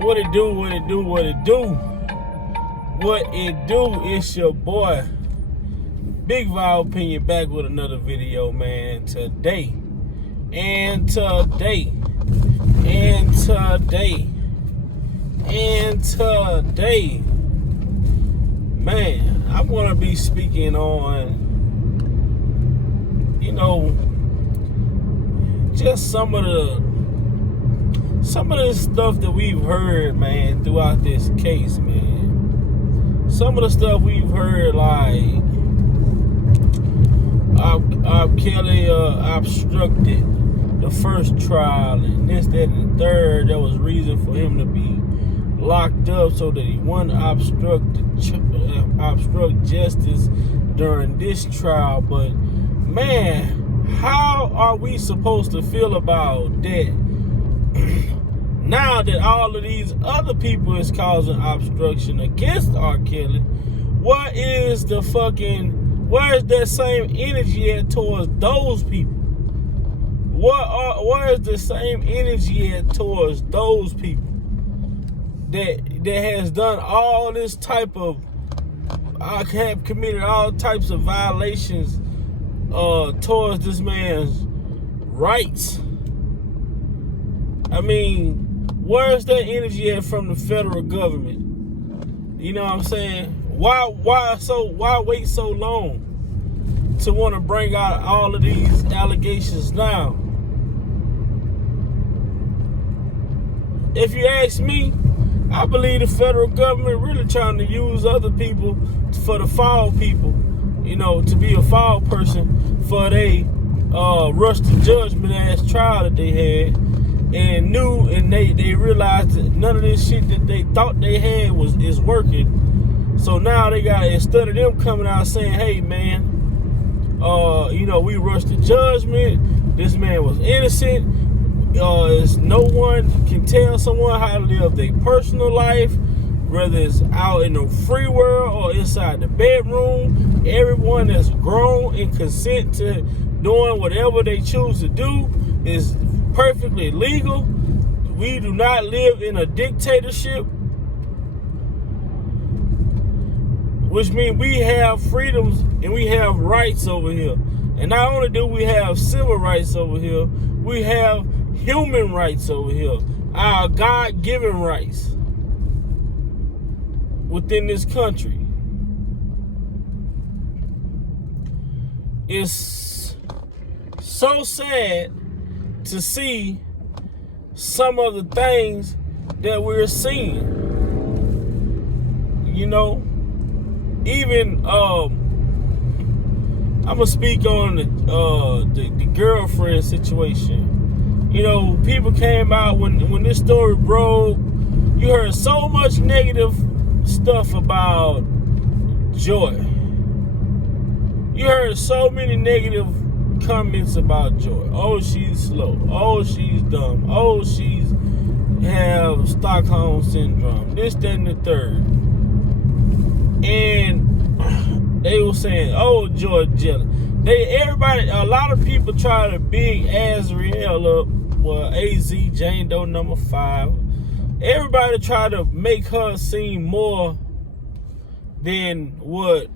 What it do, what it do, what it do. What it do, it's your boy, Big Val Opinion, back with another video, man. Today, man, I'm gonna be speaking on, just some of the stuff that we've heard, man, throughout this case, man. Some of the stuff we've heard, like Kelly obstructed the first trial, and this, that, and the third. There was reason for him to be locked up so that he wouldn't obstruct justice during this trial. But man, how are we supposed to feel about that? Now that all of these other people is causing obstruction against R. Kelly, where is that same energy at towards those people? Where is the same energy at towards those people that has done all this type of, have committed all types of violations towards this man's rights? I mean, where's that energy at from the federal government? You know what I'm saying? Why wait so long to want to bring out all of these allegations now? If you ask me, I believe the federal government really trying to use other people for the fall people, to be a fall person for they rush to judgment ass trial that they had. And they realized that none of this shit that they thought they had is working. So now they got, instead of them coming out saying, hey man, we rushed to judgment, this man was innocent, no one can tell someone how to live their personal life, whether it's out in the free world or inside the bedroom. Everyone that's grown and consent to doing whatever they choose to do is perfectly legal. We do not live in a dictatorship, which means we have freedoms and we have rights over here. And not only do we have civil rights over here, we have human rights over here, our God-given rights within this country. It's so sad to see some of the things that we're seeing. Even I'm gonna speak on the girlfriend situation. People came out when this story broke. You heard so much negative stuff about Joy. You heard so many negative comments about Joy. Oh, she's slow. Oh, she's dumb. Oh, she's have Stockholm syndrome. This, that, and the third. And they were saying, oh, Joy jealous. A lot of people try to big Azriel up. Well, AZ, Jane Doe number 5. Everybody tried to make her seem more than what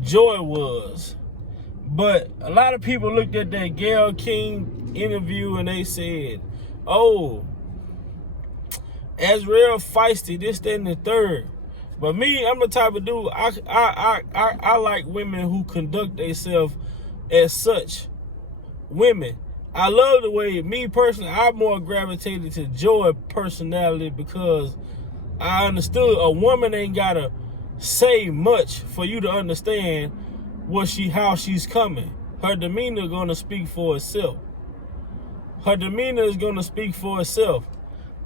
Joy was. But a lot of people looked at that Gayle King interview and they said, oh, Azriel feisty, this, that, and the third. But me, I'm the type of dude, I like women who conduct themselves as such women. I love the way, me personally, I more gravitated to Joy personality because I understood a woman ain't gotta say much for you to understand how she's coming. Her demeanor is gonna speak for itself.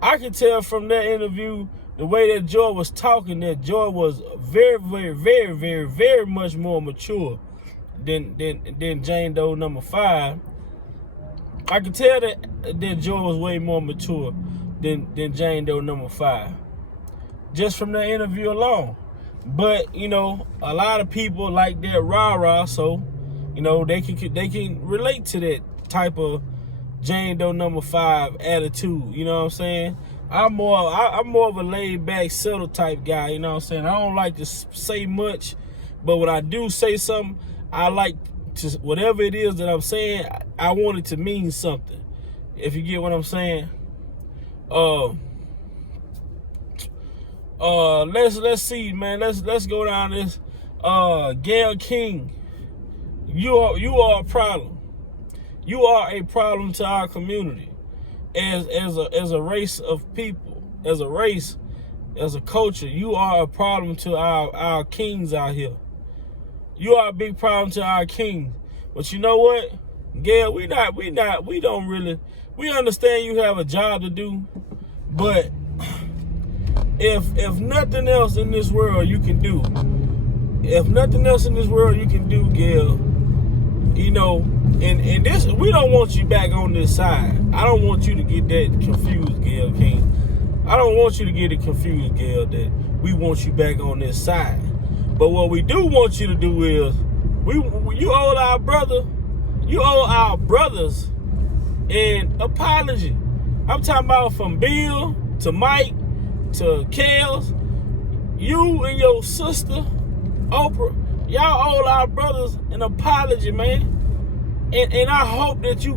I could tell from that interview, the way that Joy was talking, that Joy was very, very, very, very, very much more mature than Jane Doe number 5. I could tell that Joy was way more mature than Jane Doe number 5, just from that interview alone. But a lot of people like that rah-rah, so they can relate to that type of Jane Doe #5 attitude. You know what I'm saying? I'm more of a laid back, settled type guy. You know what I'm saying? I don't like to say much, but when I do say something, I like to, whatever it is that I'm saying, I want it to mean something. If you get what I'm saying. Let's see, man. Let's go down this. Gayle King, you are a problem. You are a problem to our community as a race of people, as a race, as a culture. You are a problem to our kings out here. You are a big problem to our kings. But you know what, Gayle, we understand you have a job to do, but if nothing else in this world you can do, Gayle, you know, and this, we don't want you back on this side. I don't want you to get that confused, Gayle King. I don't want you to get it confused, Gayle, that we want you back on this side. But what we do want you to do is, you owe our brothers an apology. I'm talking about from Bill to Mike to Kels. You and your sister Oprah, y'all owe our brothers an apology, man. And I hope that you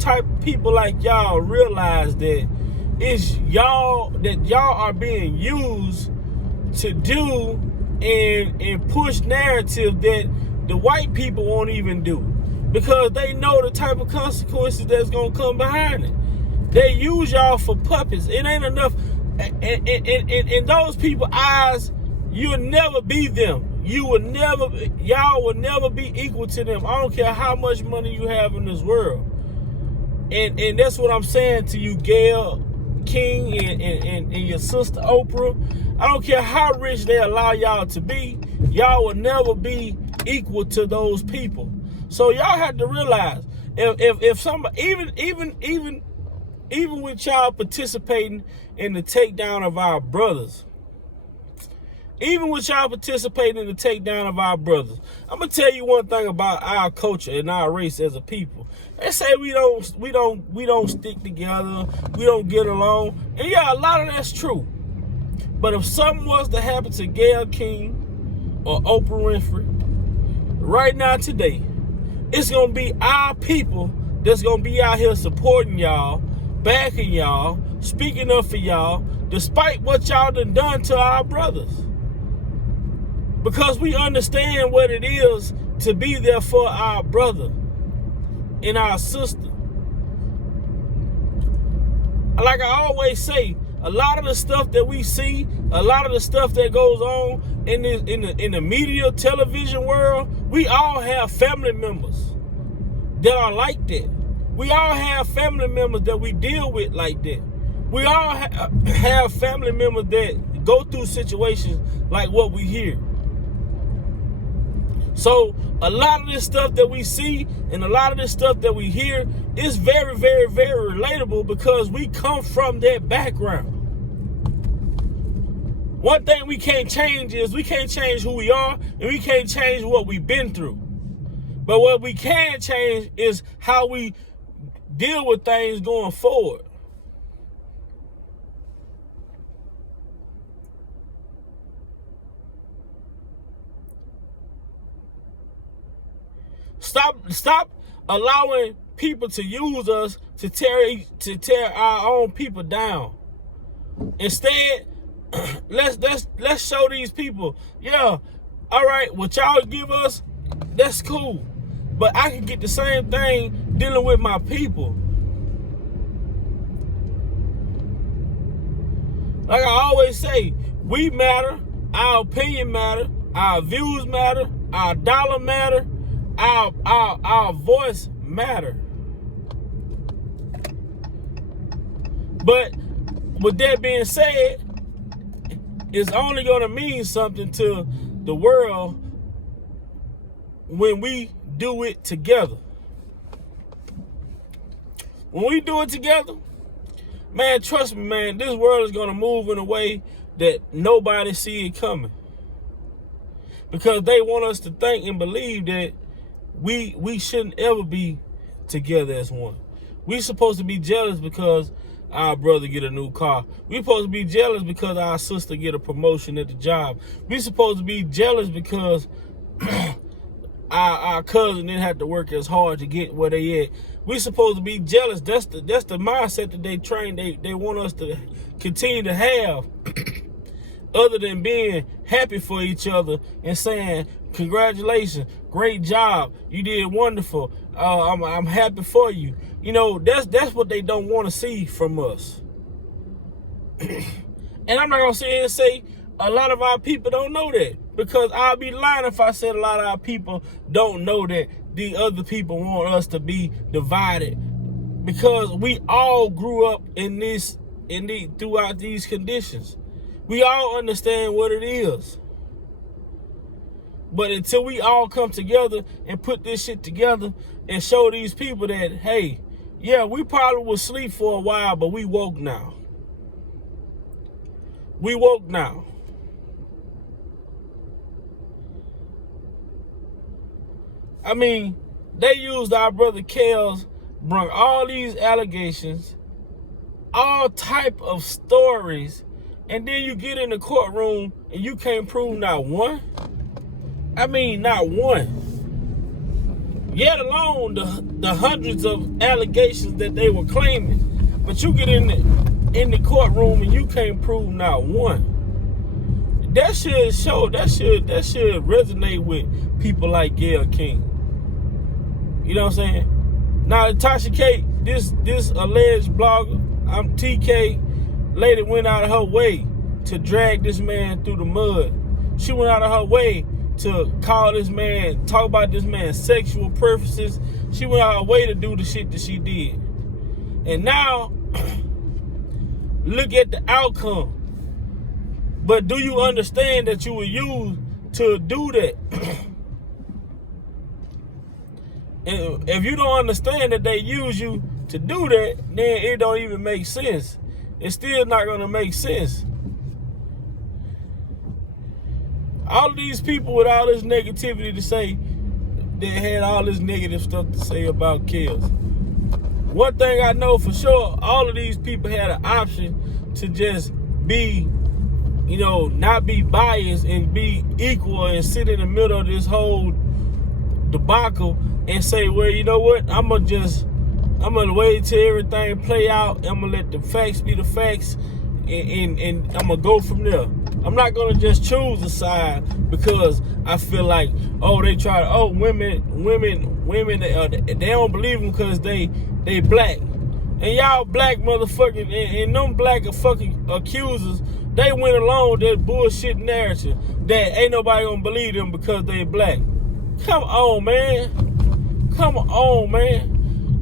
type people like y'all realize that it's y'all are being used to do and push narrative that the white people won't even do, because they know the type of consequences that's gonna come behind it. They use y'all for puppets. It ain't enough. In those people's eyes, you'll never be them. Y'all will never be equal to them. I don't care how much money you have in this world. And that's what I'm saying to you, Gayle King and your sister Oprah. I don't care how rich they allow y'all to be, y'all will never be equal to those people. So y'all have to realize, if somebody, even with y'all participating in the takedown of our brothers, I'm gonna tell you one thing about our culture and our race as a people. They say we don't stick together, we don't get along, and yeah, a lot of that's true. But if something was to happen to Gayle King or Oprah Winfrey right now today, it's gonna be our people that's gonna be out here supporting y'all, backing y'all, speaking up for y'all, despite what y'all done to our brothers. Because we understand what it is to be there for our brother and our sister. Like I always say, a lot of the stuff that we see, a lot of the stuff that goes on in the media, television world, we all have family members that are like that. We all have family members that we deal with like that. We all have family members that go through situations like what we hear. So a lot of this stuff that we see and a lot of this stuff that we hear is very, very, very relatable, because we come from that background. One thing we can't change is we can't change who we are, and we can't change what we've been through. But what we can change is how we deal with things going forward. Stop allowing people to use us to tear our own people down. Instead, let's show these people, yeah, all right, what y'all give us, that's cool, but I can get the same thing dealing with my people. Like I always say, we matter, our opinion matter, our views matter, our dollar matter, our voice matter. But with that being said, it's only going to mean something to the world when we do it together. When we do it together, man, trust me, man, this world is going to move in a way that nobody see it coming. Because they want us to think and believe that we shouldn't ever be together as one. We supposed to be jealous because our brother get a new car. We supposed to be jealous because our sister get a promotion at the job. We supposed to be jealous because our cousin didn't have to work as hard to get where they at. We supposed to be jealous. That's the mindset that they train. They want us to continue to have, other than being happy for each other and saying, congratulations, great job, you did wonderful, I'm happy for you. You know, that's what they don't want to see from us. And I'm not gonna sit here and say a lot of our people don't know that, because I'll be lying if I said a lot of our people don't know that the other people want us to be divided, because we all grew up throughout these conditions. We all understand what it is. But until we all come together and put this shit together and show these people that, hey, yeah, we probably was asleep for a while, but we woke now. We woke now. I mean, they used our brother Kels, brought all these allegations, all type of stories, and then you get in the courtroom and you can't prove not one. I mean, not one. Yet alone the hundreds of allegations that they were claiming. But you get in the courtroom and you can't prove not one. That should resonate with people like Gayle King. You know what I'm saying? Now, Tasha K, this alleged blogger, I'm TK, lady went out of her way to drag this man through the mud. She went out of her way to call this man, talk about this man's sexual preferences. She went out of her way to do the shit that she did. And now, look at the outcome. But do you understand that you were used to do that? And if you don't understand that they use you to do that, then it don't even make sense. It's still not going to make sense. All of these people with all this negativity to say, they had all this negative stuff to say about Kels. One thing I know for sure, all of these people had an option to just be, you know, not be biased and be equal and sit in the middle of this whole debacle and say, well, you know what, I'm gonna wait till everything play out. I'm gonna let the facts be the facts, and I'm gonna go from there. I'm not gonna just choose a side because I feel like, oh, they try to, oh, women, they don't believe them because they black. And y'all black motherfucking, and them black fucking accusers, they went along with that bullshit narrative that ain't nobody gonna believe them because they black. Come on, man. Come on, man.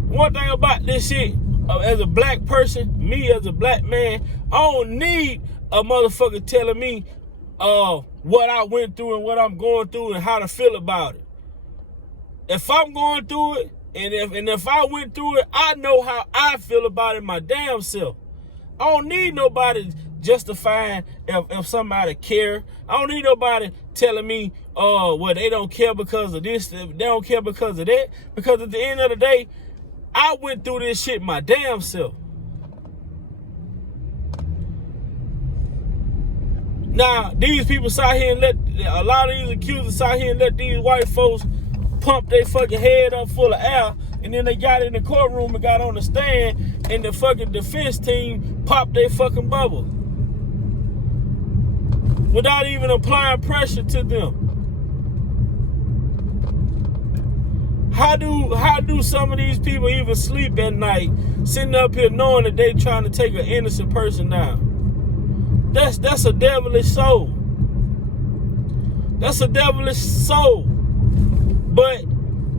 One thing about this shit, as a black person, me as a black man, I don't need a motherfucker telling me what I went through and what I'm going through and how to feel about it. If I'm going through it, and if I went through it, I know how I feel about it my damn self. I don't need nobody justifying if somebody care. I don't need nobody telling me, well, they don't care because of this, they don't care because of that. Because at the end of the day, I went through this shit my damn self. Now, these people sat here and a lot of these accusers sat here and let these white folks pump their fucking head up full of air, and then they got in the courtroom and got on the stand, and the fucking defense team popped their fucking bubble without even applying pressure to them. How do some of these people even sleep at night, sitting up here knowing that they trying to take an innocent person down? That's a devilish soul. That's a devilish soul. But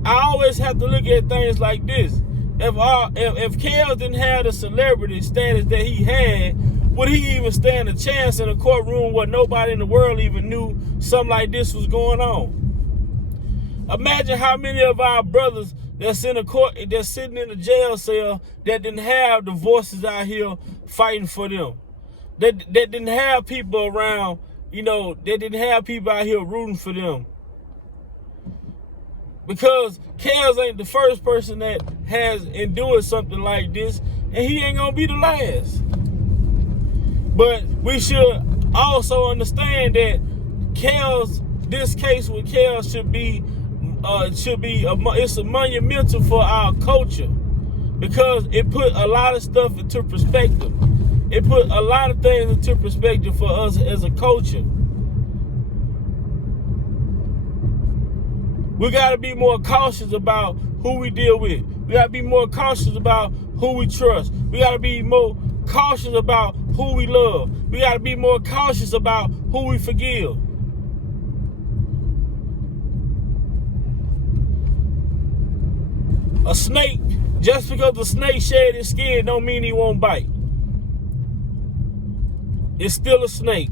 I always have to look at things like this. If Kels didn't have the celebrity status that he had, would he even stand a chance in a courtroom where nobody in the world even knew something like this was going on? Imagine how many of our brothers that's in a court, that's sitting in a jail cell, that didn't have the voices out here fighting for them. That didn't have people around, you know, they didn't have people out here rooting for them. Because Kels ain't the first person that has endured something like this, and he ain't gonna be the last. But we should also understand that this case with Kels should be it's a monumental for our culture, because it put a lot of stuff into perspective. It put a lot of things into perspective for us as a culture. We got to be more cautious about who we deal with. We got to be more cautious about who we trust. We got to be more cautious about who we love. We got to be more cautious about who we forgive. A snake, just because the snake shed his skin don't mean he won't bite. It's still a snake.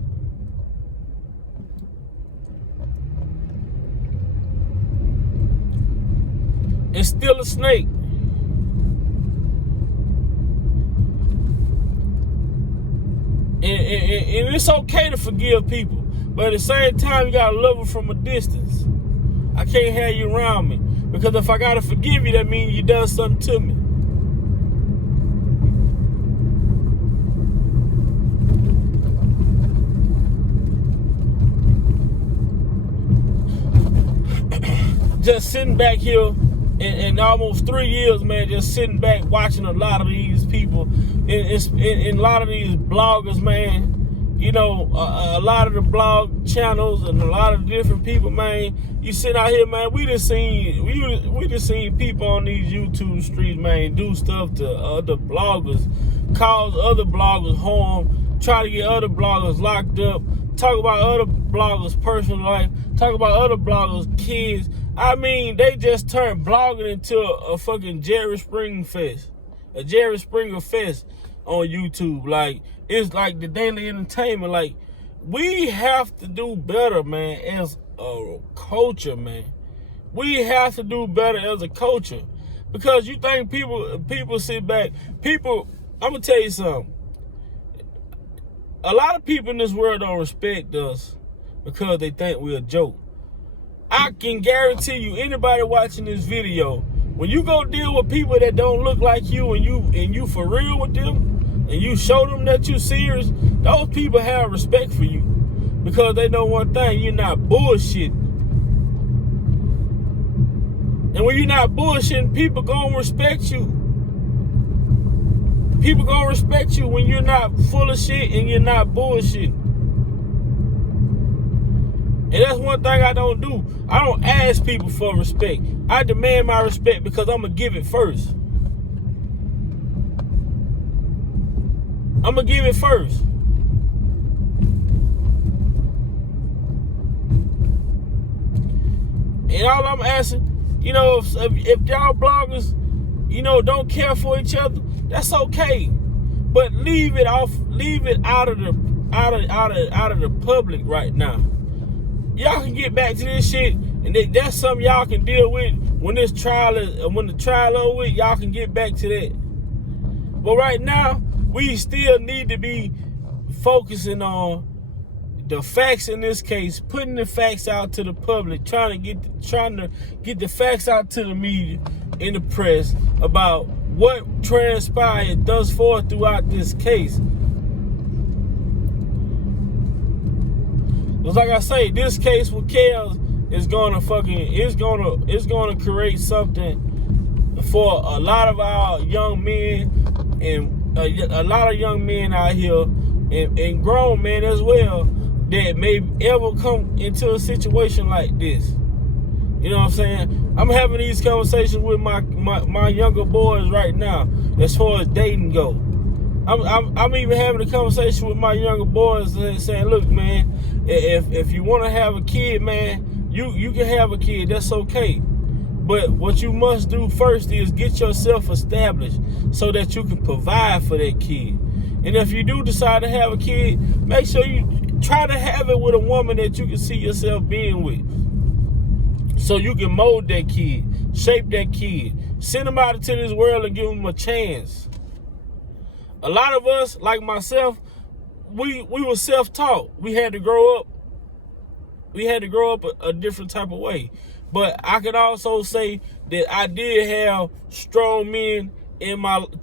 It's still a snake. And it's okay to forgive people, but at the same time, you gotta love them from a distance. I can't have you around me, because if I gotta forgive you, that means you done something to me. Just sitting back here in almost 3 years, man, just sitting back watching a lot of these people, and a lot of these bloggers, man. You know, a lot of the blog channels and a lot of different people, man. You sit out here, man. We just seen people on these YouTube streets, man, do stuff to other bloggers, cause other bloggers harm, try to get other bloggers locked up, talk about other bloggers' personal life, talk about other bloggers' kids. I mean, they just turned blogging into a fucking Jerry Springer fest on YouTube. Like, it's like the daily entertainment. Like, we have to do better, man, as a culture, man. We have to do better as a culture. Because you think people sit back. I'm gonna tell you something. A lot of people in this world don't respect us because they think we're a joke. I can guarantee you, anybody watching this video, when you go deal with people that don't look like you, and you for real with them, and you show them that you serious, those people have respect for you, because they know one thing: you're not bullshitting. And when you're not bullshitting, people gonna respect you. People gonna respect you when you're not full of shit and you're not bullshitting. And that's one thing I don't do. I don't ask people for respect. I demand my respect because I'm going to give it first. I'm going to give it first. And all I'm asking, you know, if y'all bloggers, you know, don't care for each other, that's okay. But leave it out of the public right now. Y'all can get back to this shit, and that's something y'all can deal with when the trial over with. Y'all can get back to that. But right now, we still need to be focusing on the facts in this case, putting the facts out to the public, trying to get the facts out to the media and the press about what transpired thus far throughout this case. Because like I say, this case with Kels is gonna create something for a lot of our young men, and a lot of young men out here, and grown men as well, that may ever come into a situation like this. You know what I'm saying? I'm having these conversations with my younger boys right now, as far as dating go. I'm even having a conversation with my younger boys and saying, look, man, if you want to have a kid, man, you can have a kid. That's okay. But what you must do first is get yourself established so that you can provide for that kid. And if you do decide to have a kid, make sure you try to have it with a woman that you can see yourself being with, so you can mold that kid, shape that kid, send them out into this world and give them a chance. A lot of us, like myself, we were self-taught. We had to grow up. We had to grow up a different type of way. But I can also say that I did have strong men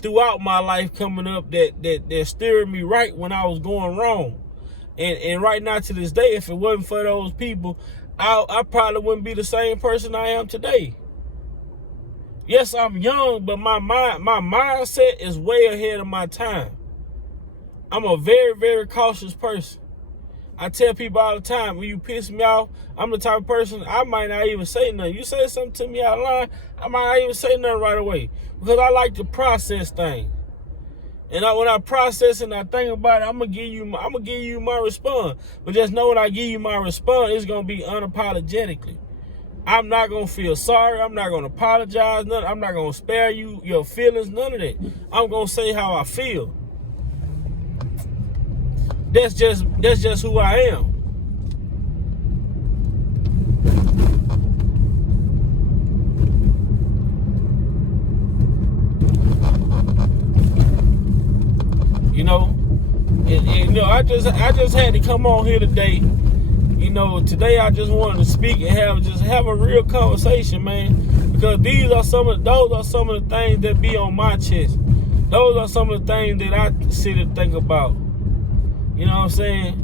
throughout my life coming up that steered me right when I was going wrong. And right now to this day, if it wasn't for those people, I probably wouldn't be the same person I am today. Yes, I'm young, but my mindset is way ahead of my time. I'm a very, very cautious person. I tell people all the time, when you piss me off, I'm the type of person, I might not even say nothing. You say something to me out of line, I might not even say nothing right away. Because I like to process things. And when I process and I think about it, I'm gonna give you my response. But just know when I give you my response, it's gonna be unapologetically. I'm not gonna feel sorry. I'm not gonna apologize. None. I'm not gonna spare you your feelings. None of that. I'm gonna say how I feel. That's just who I am. And I just had to come on here today. Today I just wanted to speak and have a real conversation, man. Because those are some of the things that be on my chest. Those are some of the things that I sit and think about. You know what I'm saying?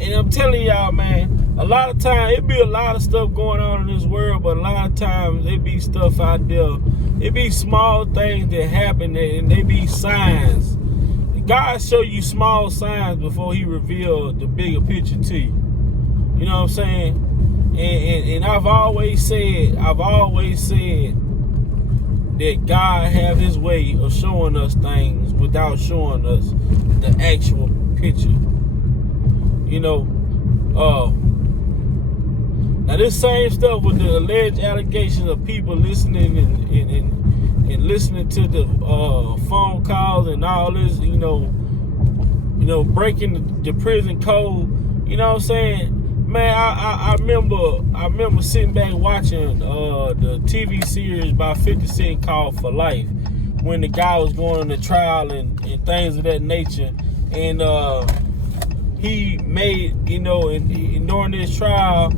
And I'm telling y'all, man, a lot of times it be a lot of stuff going on in this world, but a lot of times it be stuff out there. It be small things that happen, and they be signs. God show you small signs before he reveal the bigger picture to you. You know what I'm saying? And I've always said that God have his way of showing us things without showing us the actual picture. Now this same stuff with the alleged allegations of people listening and listening to the phone calls and all this, breaking the prison code. You know what I'm saying? Man, I remember sitting back watching the TV series by 50 Cent called For Life, when the guy was going to trial and things of that nature. And he made, and during this trial,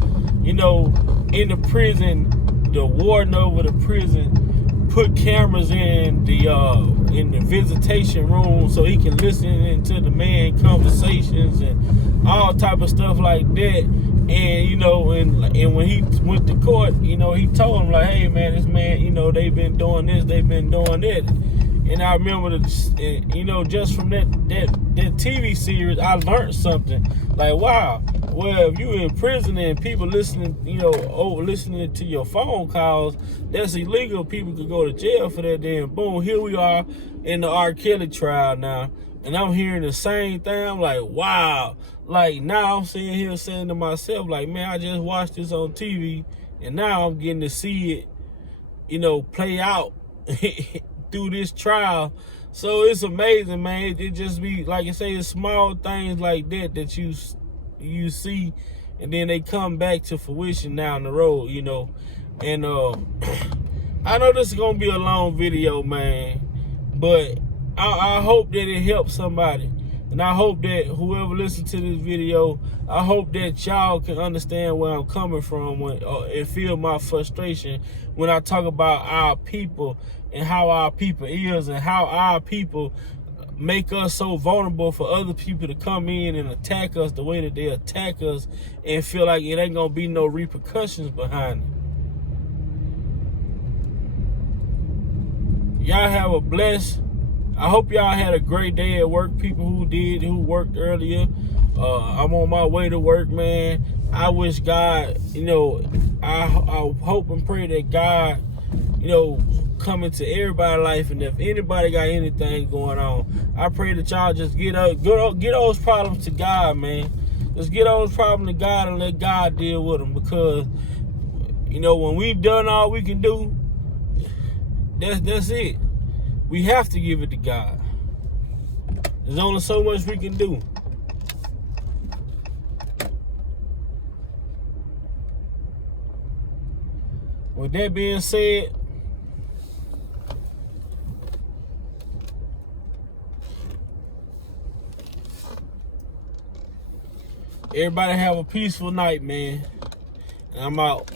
in the prison, the warden over the prison put cameras in the visitation room so he can listen into the man conversations and all type of stuff like that. And and when he went to court, he told him like, hey man, this man, they've been doing this, they've been doing that. And I remember just from that TV series, I learned something. Like, wow, well, if you in prison and people listening, listening to your phone calls, that's illegal. People could go to jail for that. Then boom, here we are in the R. Kelly trial now. And I'm hearing the same thing. I'm like, wow. Like, now I'm sitting here saying to myself, like, man, I just watched this on TV, and now I'm getting to see it, play out through this trial. So it's amazing, man. It just be, like I say, it's small things like that you see, and then they come back to fruition down the road, And I know this is gonna be a long video, man, but I hope that it helps somebody. And I hope that whoever listens to this video, I hope that y'all can understand where I'm coming from and feel my frustration when I talk about our people and how our people is and how our people make us so vulnerable for other people to come in and attack us the way that they attack us and feel like it ain't gonna be no repercussions behind it. Y'all have a blessed, I hope y'all had a great day at work. People who worked earlier. I'm on my way to work, man. I wish God, I hope and pray that God, come into everybody's life. And if anybody got anything going on, I pray that y'all just get those problems to God, man. Just get those problems to God and let God deal with them. Because, when we've done all we can do, that's it. We have to give it to God. There's only so much we can do. With that being said, Everybody have a peaceful night, man. And I'm out.